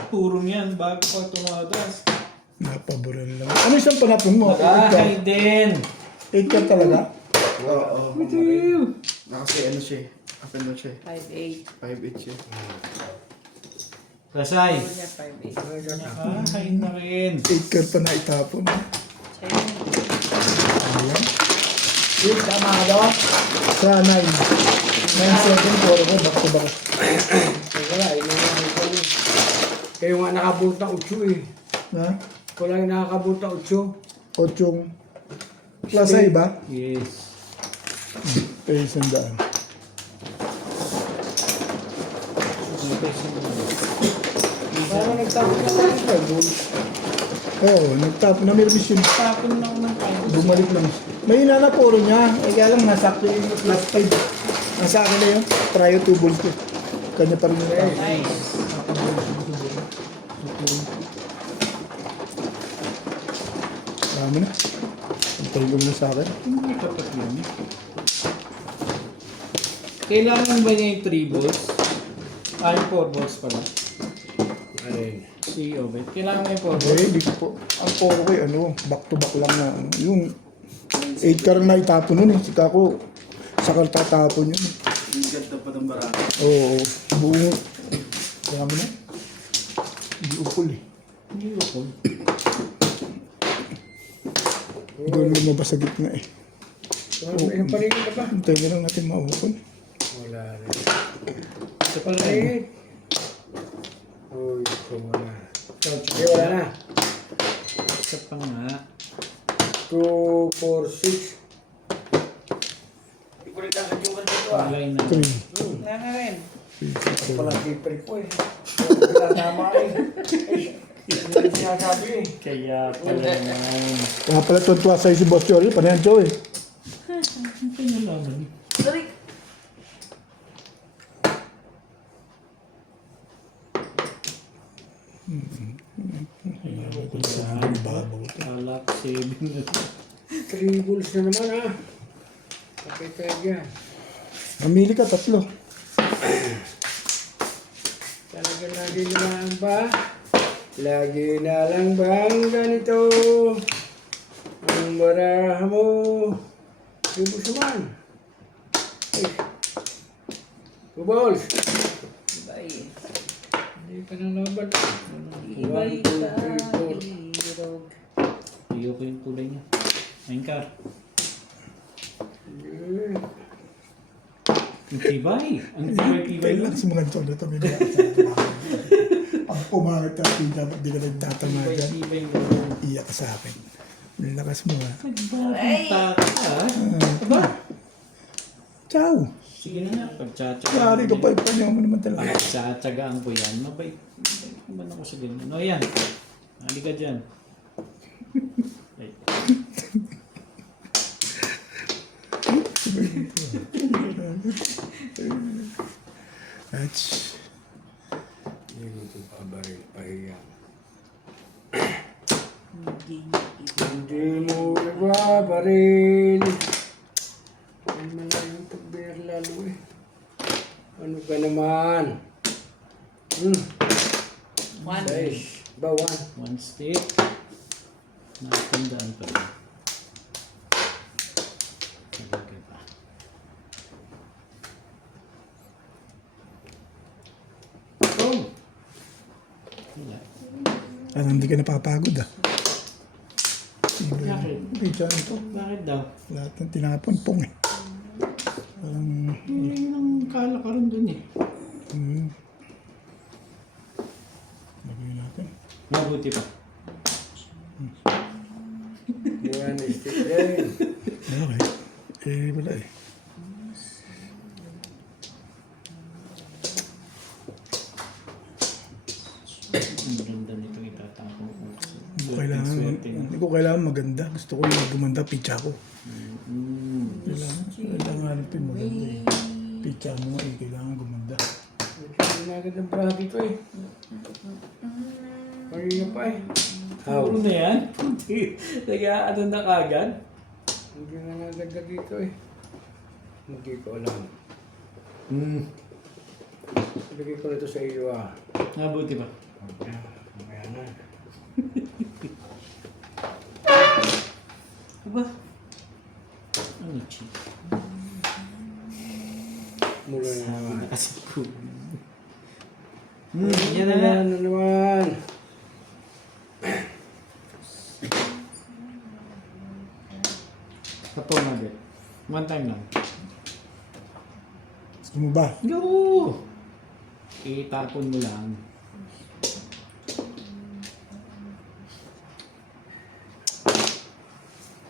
turong yan bago pa tumatas. Napaboran lang. Ano isang panapon mo? 8 Nakahay din. ka talaga? Oo. Kasi ano siya eh. Open mo siya 5'8". 5'8 siya. Kasay. Ano niya 5'8"? Nakahay na rin. 8 ka pa na itapon. Siya yun. Ayan. Tama ka daw? Sa 9. 9-7, 4 ko. Back to back. Wala, inuwan ko yun. Kayo nga nakabulot ng 8 eh. Ha? Wala yung nakakabulot ng 8. 8 klasa iba? Yes. Kaya isang daan. Parang nagtapos na lang siya. Oo, nagtapon na may revision. Tapon na ako ng 5 volts. Bumalik lang. May na puro niya. Eh kaya lang nasakto yung plus 5. Nasa akin na yun. Try 2 volts ko. Kanya pa rin yung tao. Nice. Dami na. Antayin ko muna sa akin. Hindi tapat yun eh. Kailangan ba niya yung 3 volts? Ay, 4 volts pala. Ayun. Si Obet. Kailangan mo yung 4 volts. Eh, di ko po. Ang puro ko ano, back to back lang na. Yung 8 ka rin na itapon nun eh. Sika ko, sakal tatapon yun. Yung ganda pa ng barako. Oo, buong. Kaya mo na. Hindi upol eh. Hindi ako. Doon lumabas sa gitna eh. Yung paligid na ba? Hintayin na lang natin maupol. Wala rin. Sa pala Paligid. Uy, ito wala. Okay, wala na. Isa pa nga. 2, 4, 6. Ikulit ang kadyugan dito ah. Palay na. 3. Wala na rin. Wala paper ko eh. Wala tama eh. Hindi sinasabi eh. Kaya pala naman. Kaya pala tuntua sa'yo si Boss Jory. Panayan Joey. Ang pinalaman eh. Sorry. Alak 7 na. 3 bulls na naman ah. Pakita dyan. Mamili ka, 3. Talaga lagi na lang ba? Lagi na lang bang ganito? Ang baraha mo. 3 bulls naman. Eh. 2 balls. Bye. Hindi ka na laban. Ibay 1, 2, ka. 3, 4. Irog. Iyo ko yung kulay niya. Main car. Yeah. Ang tibay. Ang tibay lang. Relax mga ganito. Ito may mga pag pumangat ka, dapat di ka nagtatama dyan. Tibay lang. Iyak ka sa akin. Lakas mo ha. Nagbabang tata ka. Aba? Ciao! Sige na nga. Pagtsatsagaan. Yari ka pa, ipanyaw mo naman talaga. Pagtsatsagaan ko yan. Mabait. Mabait naman ako sa ganyan. Ano yan? Halika dyan. Ay. Ats. Hindi ko pabaril pa yan. Hindi. Hindi mo ibabaril. Ay malayong pagbir lalo eh. Ano ka naman? One. Guys, bawan. One stick. Nakatandaan pa rin. Halika pa. Oh! Wala. Parang hindi ka napapagod ah. Bakit? Hindi dyan ito. Bakit daw? Lahat ng tinapon pong eh. Parang, Hindi nang kala ka rin dun eh. lagay natin. Mabuti pa. Buwan stick din. Okay. Eh, wala eh. Ang ganda nito itatapong ko. Hindi ko kailangan maganda. Gusto ko yung gumanda, pitcha ko. Kailangan ito yung maganda eh. Pitcha mo eh, kailangan gumanda. Hindi na agad ng braha dito eh. Kanina pa eh. How? Puro na yan? Nag-ano na kagad? Hindi na nagagdag dito eh. Hindi ko alam. Ilagay ko nito sa iyo ah. Mabuti pa. Okay. Mamaya na. Aba? Ano cheap? Mula na naman. Nakasip ko. Yan na nga. Ano naman? Kapag mabit. One time lang. Gusto mo ba? Go! Itapon mo lang.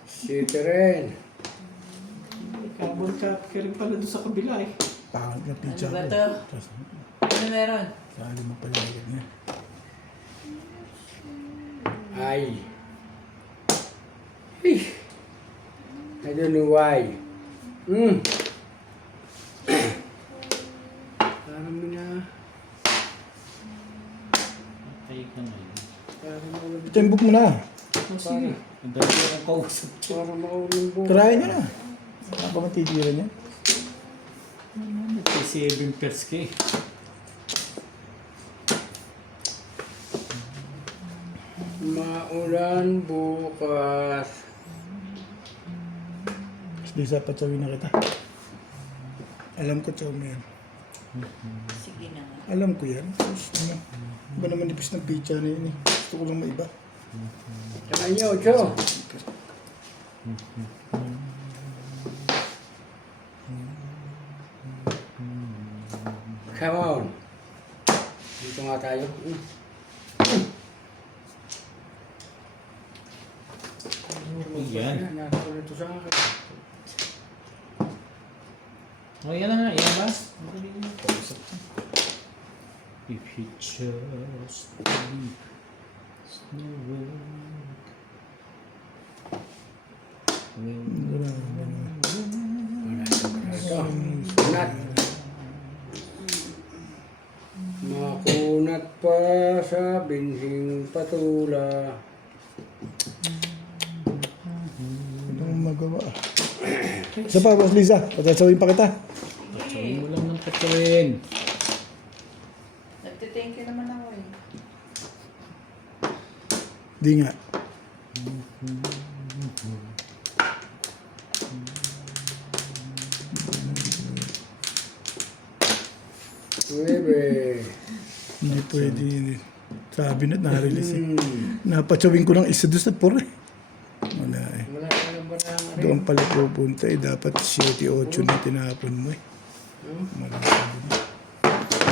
City rin. Carbon copy rin pala doon sa kabila eh. Pangit na pitcha Ano ko. ba to? Tapos, Ano meron? sali mo pa yung niya. Ay. I don't know why. Parang na. Patay ka na yun. Parang maulang. Timbok mo na. Oh, sige. Ang dami ko ng kausap. Parang maulang buhay. Try niya na. Saan ba matitira niya? 7 pers ka eh. Maulan bukas. Lisa, patsawin na kita. Alam ko, chow mo yan. Sige na nga. Alam ko yan. Tapos, ano, iba naman nipis ng pitcha na yun eh. Gusto ko lang maiba. Tsaka niyo, Ocho. Come on. Dito nga tayo. Yan. Nasa ulit sa akin. O yan na nga. Yan ba? Madali na yung kausap ko. If you just believe it's no work. Wala, wala. Ito. Kunat. Makunat pa sa binhing patula. Anong magawa? Isa pa, Boss Lisa. Patatsawin pa kita. Patsawin mo lang ng patsawin. Nagte-thank you naman ako eh. Di nga. Bebe. Hindi pwede yun eh. Sabi na, na-release eh. Napatsawin ko lang isa doon sa pore. Wala eh. Wala ka lang ba na Doon pala pupunta eh. Dapat 7-8 na tinapon mo eh.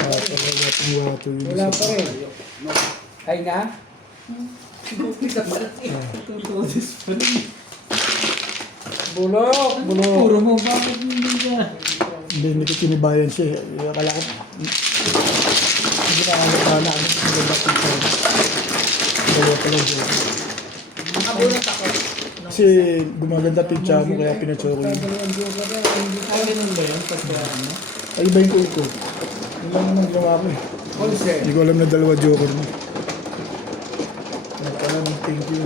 Talaga itong water yun. Wala pa rin. Ay na? Tutulis pa rin. Bulok! Bulok! Puro mo, bakit hindi ka? Hindi ko tinibayan siya. Akala ko, hindi na kami na ano. Dalawa pala dyan. Nakabunot ako. Kasi gumaganda pizza mo kaya pinatsoko yun. Ay, ganun ba yun? Pagka ano? Ay, iba yung cool ko. Yun lang naman ginawa ko eh. Konse. Hindi ko alam na dalawa joker mo. Thank you.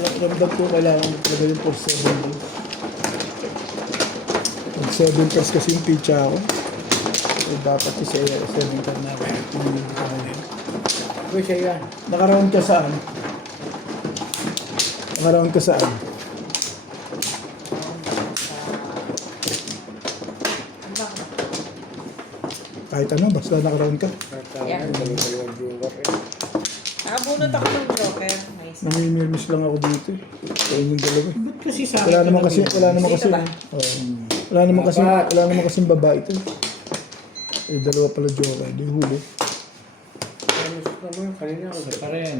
Ramdam ko kailangan talaga yung for 7 days. Pag 7 pers kasi yung pizza ako. So, dapat kasi 7 pers na ako. Uy, siya yan. Nakaround ka saan? Nakaround ka saan? Kahit ano, basta nakaround ka. Yan. Dalawang joker eh. Nakabunot ako ng joker. Nice. Namimilmis lang ako dito eh. Kaya yung dalawa eh. Ba't kasi sa akin? Wala naman kasi, Dito ba? wala naman kasi babae ito. Eh, dalawa pala joker. Di huli. Kanina ako. Isa pa rin.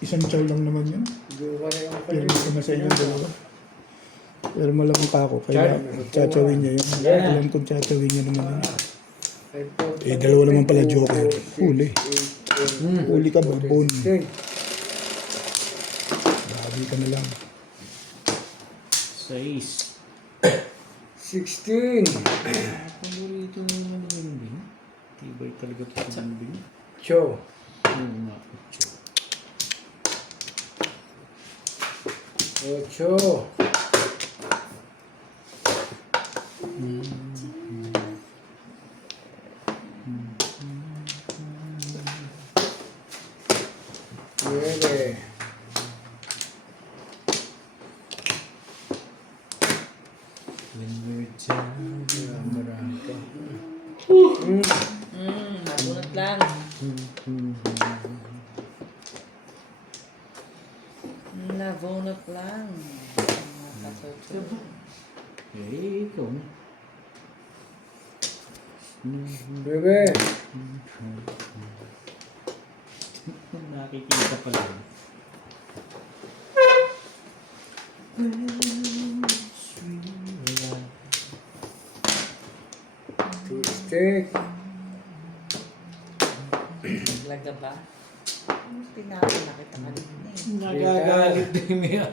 Isang chow lang naman yun. Joker yung Pero gusto na sa inyo dalawa. Pero malamang pa ako. Kaya chachawin niya yun. Alam kong chachawin niya naman yun. Eh, dalawa naman pala joker. Huli. Huli ka, babon. Babi ka na lang. 6. 16. Paborito mo naman ng bing. Tibay talaga ito sa bing. Cho. Oo nga. 8. Nueve. When we're down. Marami ka. Nabunot lang. Nabunot lang. Eh, ikaw na. Bebe. Nakikita pa lang. Two stick. Naglaga ba? Tinapin na kita kanina eh. Nagagalit din niya.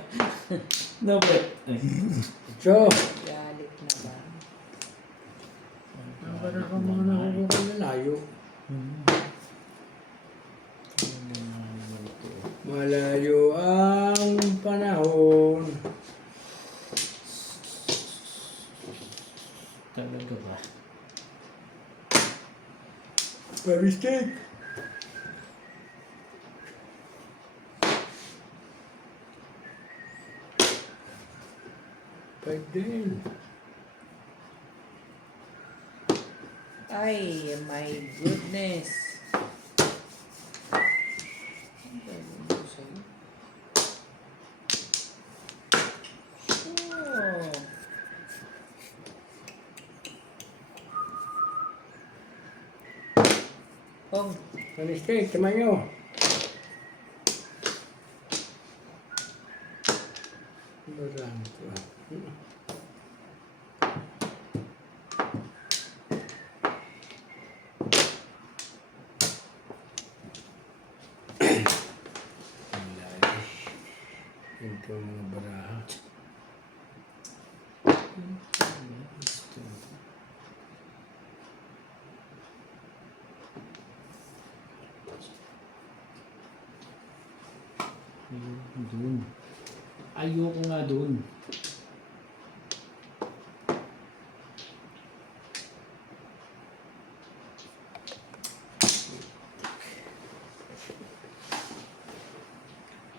No, but... Cho. Galit na ba? Ang ganda ka mga nakukuha na layo. Malayo ang panahon. Talaga ba? Very stick. Five din. Ay, my goodness. Oh. Oh, Very stick. Tama nyo. Marami ko. Ito ang mga baraha. Doon. Ayoko nga doon.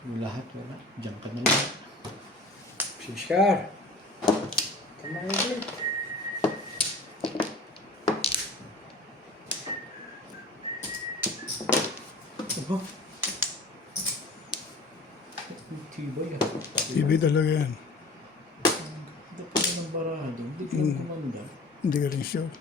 Yung lahat wala. Diyan ka na lang. Siskar. Tama nyo din. Aba. Tibay ah. TV talaga yan. Dapat ng baraha doon. Hindi ko kumanda. Hindi ka rin sure.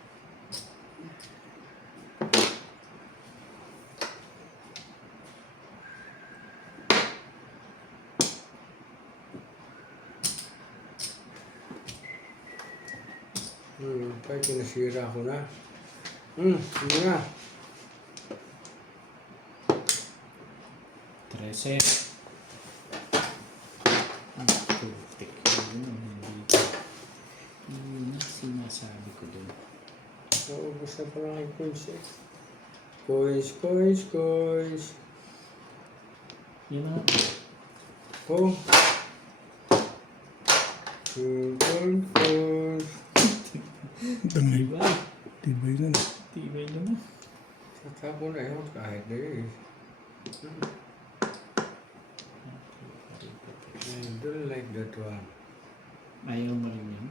Kaya kinasira ko na. Hindi na. 13. Putik. Yun ang sinasabi ko dun. Naubos na pa lang yung coins eh. Coins. Yun na. Oh. Coins. Dami. Diba? Tibay na. Tibay naman. Tatapon na yun kahit na yun. I don't like that one. Ayaw mo rin yun.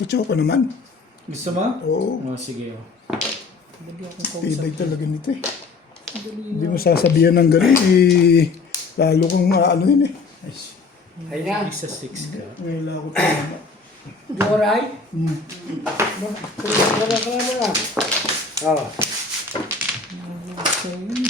Putsaw ko naman. Gusto mo? Oo. Oh, sige. Oh. Dali akong kausap. Tibay talaga nito eh. Dali Hindi mo sasabihan ng gano'n eh. Lalo kang ano yun eh. Ay na. Isa 6 ka. Ngayon lang ako tama. You alright? Wala ka na. Oh. So, yun.